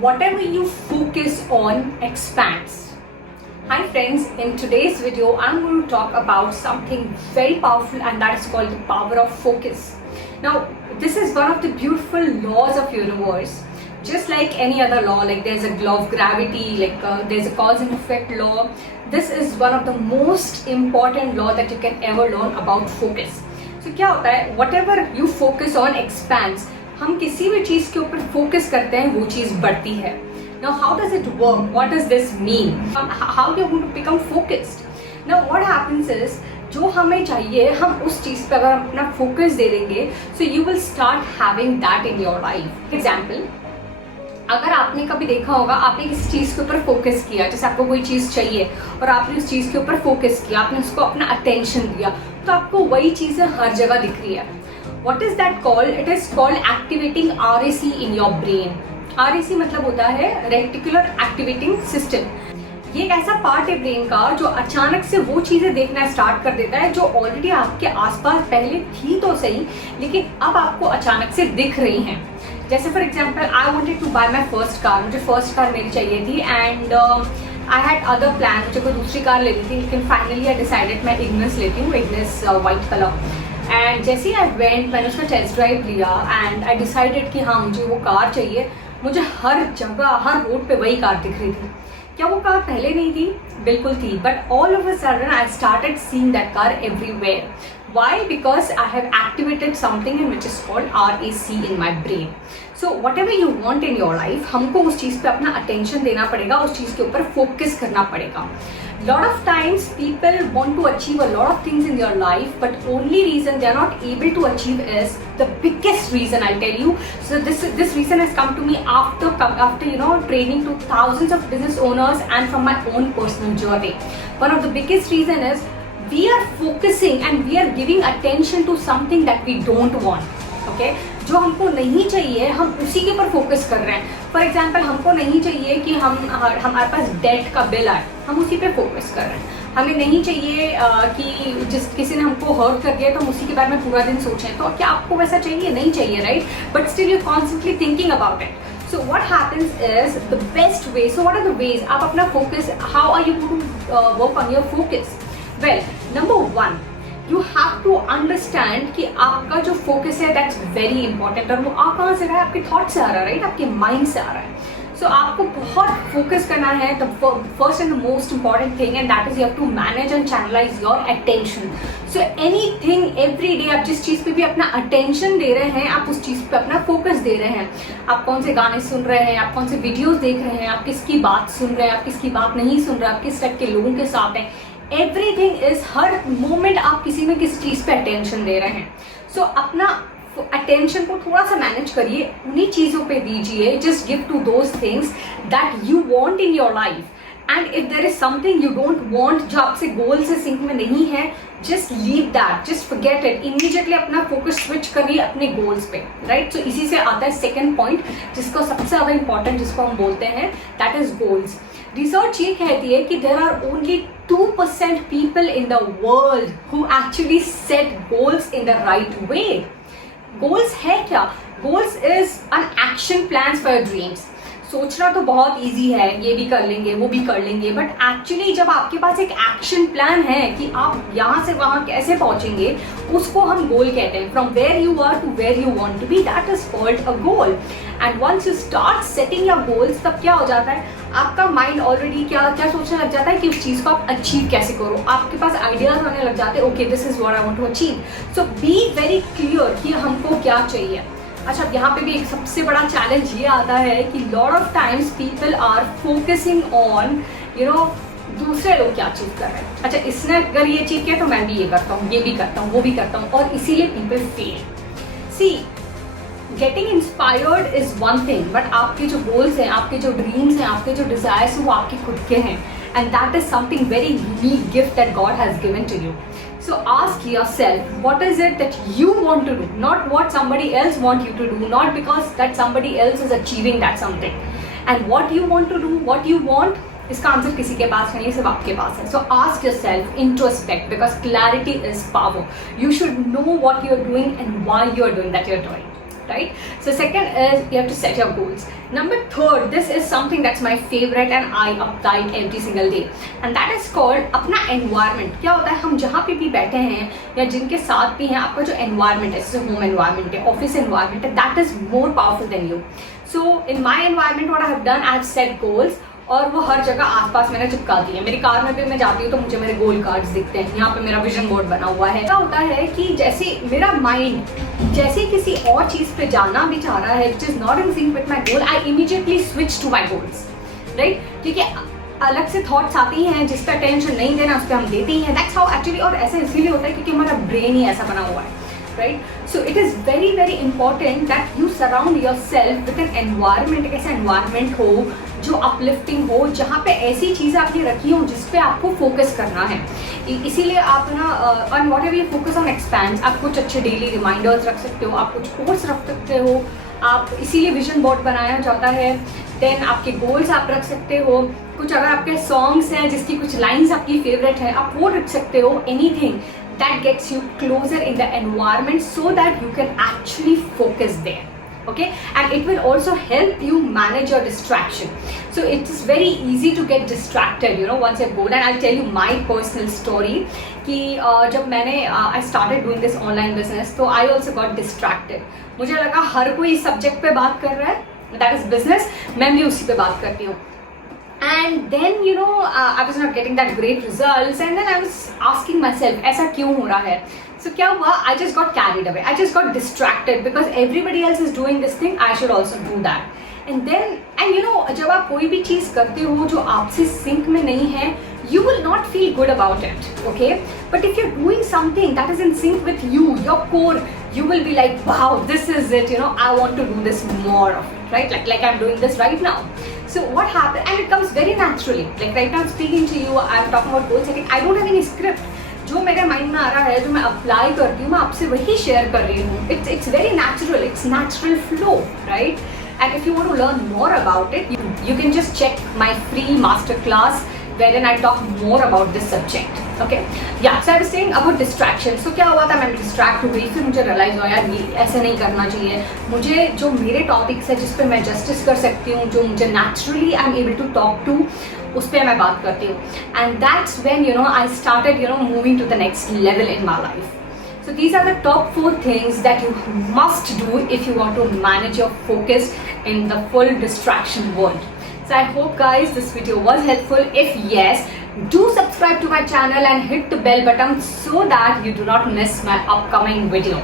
Whatever you focus on expands. Hi friends, in today's video I'm going to talk about something very powerful, and that is called the power of focus. Now this is one of the beautiful laws of universe. Just like any other law, like there's a law of gravity, there's a cause and effect law. This is one of the most important law that you can ever learn about focus. So क्या होता है, whatever you focus on expands. हम किसी भी चीज़ के ऊपर focus करते हैं वो चीज़ बढ़ती है. Now how does it work? What does this mean? How you are going to become focused? Now what happens is, जो हमें चाहिए हम उस चीज़ पे अगर अपना फोकस दे देंगे, so you will start having that in your life. Example, अगर आपने कभी देखा होगा, आपने किसी चीज़ के ऊपर फोकस किया, जैसे आपको कोई चीज़ चाहिए और आपने उस चीज़ के ऊपर फोकस किया, आपने उसको अपना अटेंशन दिया, तो आपको वही चीज़ें हर जगह दिख रही है. What is that called? It is called activating RAC in your brain. RAC मतलब होता है Reticular Activating System. ये एक ऐसा पार्ट है ब्रेन का जो अचानक से वो चीज़ें देखना स्टार्ट कर देता है जो ऑलरेडी आपके आसपास पहले थी तो सही, लेकिन अब आपको अचानक से दिख रही हैं. जैसे for example, I wanted to buy my first car. मुझे फर्स्ट कार मेरी चाहिए थी and I had other plan. मुझे कोई दूसरी कार लेनी थी, लेकिन फाइनली आई डिसाइडेड मैं इग्निस लेती हूँ, इग्निस वाइट कलर. एंड जैसे ही आई वेंट, मैंने उसका टेस्ट ड्राइव लिया एंड आई डिसाइडेड कि हाँ मुझे वो कार चाहिए. मुझे हर जगह, हर रोड पे वही कार दिख रही थी. क्या वो कार पहले नहीं थी? बिल्कुल थी. But all of a sudden I started seeing that car everywhere. Why? Because I have activated something in which is called RAC in my brain. So whatever you want in your life, हमको उस चीज़ पे अपना attention देना पड़ेगा, उस चीज़ के ऊपर focus करना पड़ेगा. Lot of times people want to achieve a lot of things in their life, but only reason they are not able to achieve is the biggest reason, I'll tell you. So this reason has come to me after training to thousands of business owners and from my own personal journey. One of the biggest reason is we are focusing and we are giving attention to something that we don't want. Okay? जो हमको नहीं चाहिए हम उसी के ऊपर focus कर रहे हैं. फॉर एग्जाम्पल, हमको नहीं चाहिए कि हमारे पास डेट का बिल आए, हम उसी पे फोकस कर रहे हैं. हमें नहीं चाहिए कि किसी ने हमको हर्ट कर दिया तो हम उसी के बारे में पूरा दिन सोचें. तो क्या आपको वैसा चाहिए? नहीं चाहिए, right? But still you constantly thinking about it. So what happens is the best way. So what are the ways? आप अपना focus, how are you going to work on your focus? Well, number one, you have to understand कि आपका जो focus है that's very important. और वो आप कहाँ से रहा है? आपके thought से आ रहा है, right? आपके mind से आ रहा है. So आपको बहुत focus करना है. The first and the most important thing, and that is you have to manage and channelize your attention. So anything, every day आप जिस चीज़ पे भी अपना attention दे रहे हैं, आप उस चीज़ पे अपना focus दे रहे हैं. आप कौन से गाने सुन रहे हैं, आप कौन से videos देख रहे हैं, आप किसकी बात सुन रहे हैं, आप किसकी बात नहीं सुन रहे, आप किस टाइप के लोगों के साथ हैं. एवरीथिंग इज, हर मोमेंट आप किसी न किसी चीज़ पे अटेंशन दे रहे हैं. सो अपना अटेंशन को थोड़ा सा मैनेज करिए, उन्हीं चीज़ों पे दीजिए. Just give to those things that you want in your life. And if there is something you don't want, जो आपसे गोल से सिंक में नहीं है, just leave that, just forget it. Immediately अपना फोकस स्विच करिए अपने गोल्स पे, राइट? सो इसी से आता है सेकेंड पॉइंट, जिसको सबसे ज़्यादा इंपॉर्टेंट, जिसको हम बोलते हैं, दैट इज गोल्स. रिसर्च ये कहती है कि there are only 2% people in the world who actually set goals in the right way. Goals है क्या? Goals is an action plans for your dreams. सोचना तो बहुत इजी है, ये भी कर लेंगे, वो भी कर लेंगे, बट एक्चुअली जब आपके पास एक एक्शन प्लान है कि आप यहाँ से वहाँ कैसे पहुँचेंगे, उसको हम गोल कहते हैं. From where you are to where you want to be, that is called a goal. And once you start setting your goals, तब क्या हो जाता है, आपका माइंड ऑलरेडी क्या सोचने लग जाता है कि उस चीज़ को आप अचीव कैसे करो. आपके पास आइडियाज आने लग जाते हैं, okay this is what I want to achieve. So be very clear कि हमको क्या चाहिए. अच्छा, यहाँ पे भी एक सबसे बड़ा चैलेंज ये आता है कि lot of times people are focusing on दूसरे लोग क्या अचीव कर रहे हैं. अच्छा, इसने अगर ये अचीव किया तो मैं भी ये करता हूँ, ये भी करता हूँ, वो भी करता हूँ, और इसीलिए people fail. See, getting inspired is one thing, but आपके जो गोल्स हैं, आपके जो ड्रीम्स हैं, आपके जो डिजायर्स हैं, वो आपके खुद के हैं. And that is something very unique gift that God has given to you. So ask yourself, what is it that you want to do? Not what somebody else wants you to do, not because that somebody else is achieving that something. And what you want to do, what you want, इसका answer किसी के पास नहीं, सिर्फ आपके पास है. So ask yourself, introspect, because clarity is power. You should know what you are doing and why you are doing that you are doing. right? So second is you have to set your goals. Number third, this is something that's my favorite and I apply it every single day, and that is called अपना environment. क्या होता है, हम जहाँ पे भी बैठे हैं या जिनके साथ भी हैं, आपका जो environment है, जैसे home environment है, office environment है, that is more powerful than you. So in my environment what I have done, I have set goals और वो हर जगह आसपास मैंने चिपका दी है. मेरी कार में भी मैं जाती हूँ तो मुझे मेरे गोल कार्ड्स दिखते हैं. यहाँ पे मेरा विजन बोर्ड बना हुआ है. क्या होता है कि जैसे मेरा माइंड जैसे किसी और चीज पे जाना भी चाह रहा है which is not in sync with my goal, I immediately switch to my goals, right? क्योंकि अलग से थॉट्स आते ही हैं जिस पर अटेंशन नहीं देना उस पर हम देते ही हैं. That's how actually. और ऐसा इसीलिए होता है क्योंकि हमारा ब्रेन ही ऐसा बना हुआ है, right? So it is very very important that you surround yourself with an environment. एक ऐसा environment हो जो अपलिफ्टिंग हो, जहाँ पे ऐसी चीज़ें आपने रखी हो जिस पे आपको फोकस करना है. इसीलिए आप ना on what ever you focus on expands. आप कुछ अच्छे डेली रिमाइंडर्स रख सकते हो, आप कुछ कोर्स रख सकते हो, आप इसीलिए विजन बोर्ड बनाया जाता है. देन आपके गोल्स आप रख सकते हो. कुछ अगर आपके सॉन्ग्स हैं जिसकी कुछ लाइन्स आपकी फेवरेट है, आप वो रख सकते हो. Anything that gets you closer in the environment so that you can actually focus there, okay? And it will also help you manage your distraction. So it is very easy to get distracted, you know, once you're bored. And I'll tell you my personal story कि जब मैंने I started doing this online business, तो I also got distracted. मुझे लगा हर कोई इस subject पे बात कर रहा है, that is business, मैं भी उसी पे बात करती हूँ. And then you know I was not getting that great results, and then I was asking myself ऐसा क्यों हो रहा है. So क्या हुआ, I just got carried away, I just got distracted because everybody else is doing this thing, I should also do that. And you know जब आप कोई भी चीज़ करते हो जो आपसे सिंक में नहीं है, you will not feel good about it, okay? But if you're doing something that is in sync with you, your core, you will be like, wow, this is it, you know, I want to do this more of it, right? Like I'm doing this right now. So what happened, and it comes very naturally. Like right now I'm speaking to you, I'm talking about goal setting, I don't have any script. जो मेरे mind में आ रहा है, जो मैं apply करती हूँ, मैं आपसे वही शेयर कर रही हूँ. It's very natural, it's natural flow, right? And if you want to learn more about it, you can just check my free masterclass wherein I talk more about this subject. Okay? Yeah, so I was saying about distraction. So क्या हुआ था, मैं distract हो गई, फिर मुझे realize हुआ यार ये ऐसे नहीं करना चाहिए. मुझे जो मेरे topics है जिस पे मैं justice कर सकती हूँ, जो मुझे naturally I'm able to talk to, उस पे मैं बात करती हूँ. And that's when you know I started moving to the next level in my life. So these are the top 4 things that you must do if you want to manage your focus in the full distraction world. So I hope guys this video was helpful. If yes, do subscribe to my channel and hit the bell button so that you do not miss my upcoming video.